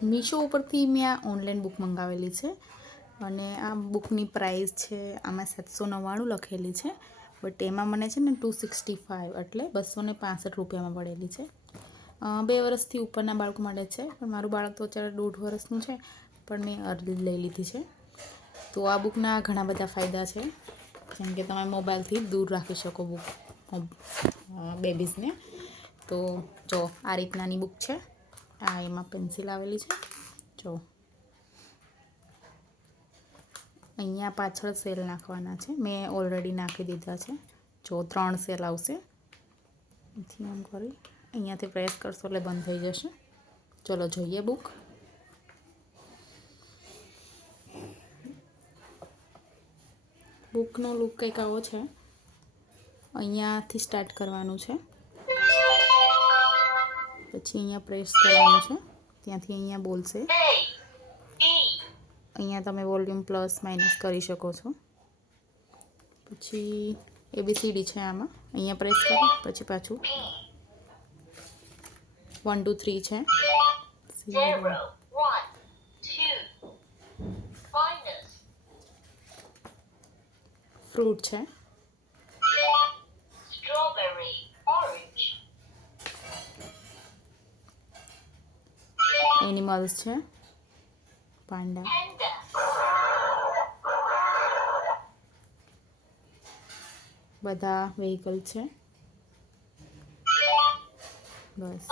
મીશો ઉપરથી મેં આ ઓનલાઈન બુક મંગાવેલી છે અને આ બુકની પ્રાઇસ છે આમાં 799 લખેલી છે, બટ એમાં મને છે ને 265 એટલે 265 રૂપિયામાં પડેલી છે. 2 વર્ષથી ઉપરના બાળકો માટે છે, પણ મારું બાળક તો અત્યારે 1.5 વર્ષનું છે, પણ મેં અર્લી લઈ લીધી છે. તો આ બુકના ઘણા બધા ફાયદા છે, જેમ કે તમે મોબાઈલથી દૂર રાખી શકો બુક બેબીઝને. તો જો આ રીતનાની બુક છે, આ એમાં પેન્સિલ આવેલી છે. જો અહીંયા પાછળ સેલ નાખવાના છે, મેં ઓલરેડી નાખી દીધા છે. જો 3 સેલ આવશે, અહીંથી આમ કરી અહીંયાથી પ્રેસ કરશો એટલે બંધ થઈ જશે. ચલો જોઈએ બુક. બુકનો લુક કંઈક આવો છે. અહીંયાથી સ્ટાર્ટ કરવાનું છે, પછી અહીંયા પ્રેસ કરવાનું છે, ત્યાંથી અહીંયા બોલશે. અહીંયા તમે વોલ્યુમ પ્લસ માઇનસ કરી શકો છો. પછી ABCD છે આમાં, અહીંયા પ્રેસ કરો પછી પાછું 1 2 3 છે. 0 ફ્રૂટ છે, એનિમલ્સ છે, પાંડા, બધા વ્હીકલ છે, બસ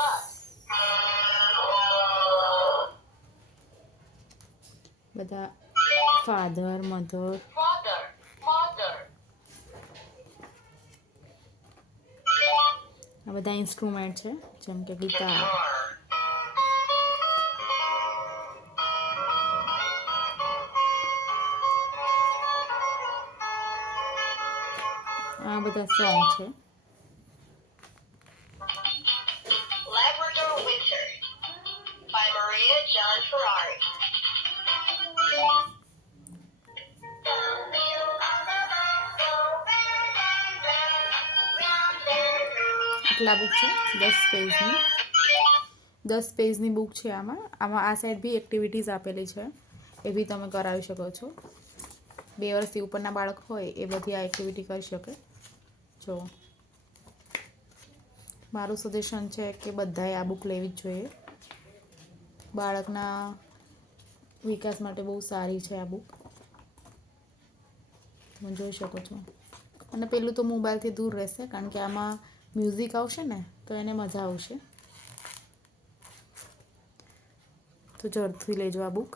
બધા ફાધર મધર, આ બધા ઇન્સ્ટ્રુમેન્ટ છે, જેમ કે ગિટાર, આ બધા સોંગ છે. આટલા બુક છે, 10 પેજની. 10 પેજની બુક છે આમાં. આ સાઈડ બી એક્ટિવિટીઝ આપેલી છે, એ બી તમે કરાવી શકો છો. 2 વર્ષથી ઉપરના બાળક હોય એ બધી આ એક્ટિવિટી કરી શકે. જો મારું સજેશન છે કે બધાએ આ બુક લેવી જ જોઈએ. બાળકના વિકાસ માટે બહુ સારી છે આ બુક, તમે જોઈ શકો છો. અને પેલું તો મોબાઈલથી દૂર રહેશે, કારણ કે આમાં મ્યુઝિક આવશે ને તો એને મજા આવશે. તો જરૂરથી લેજો આ બુક.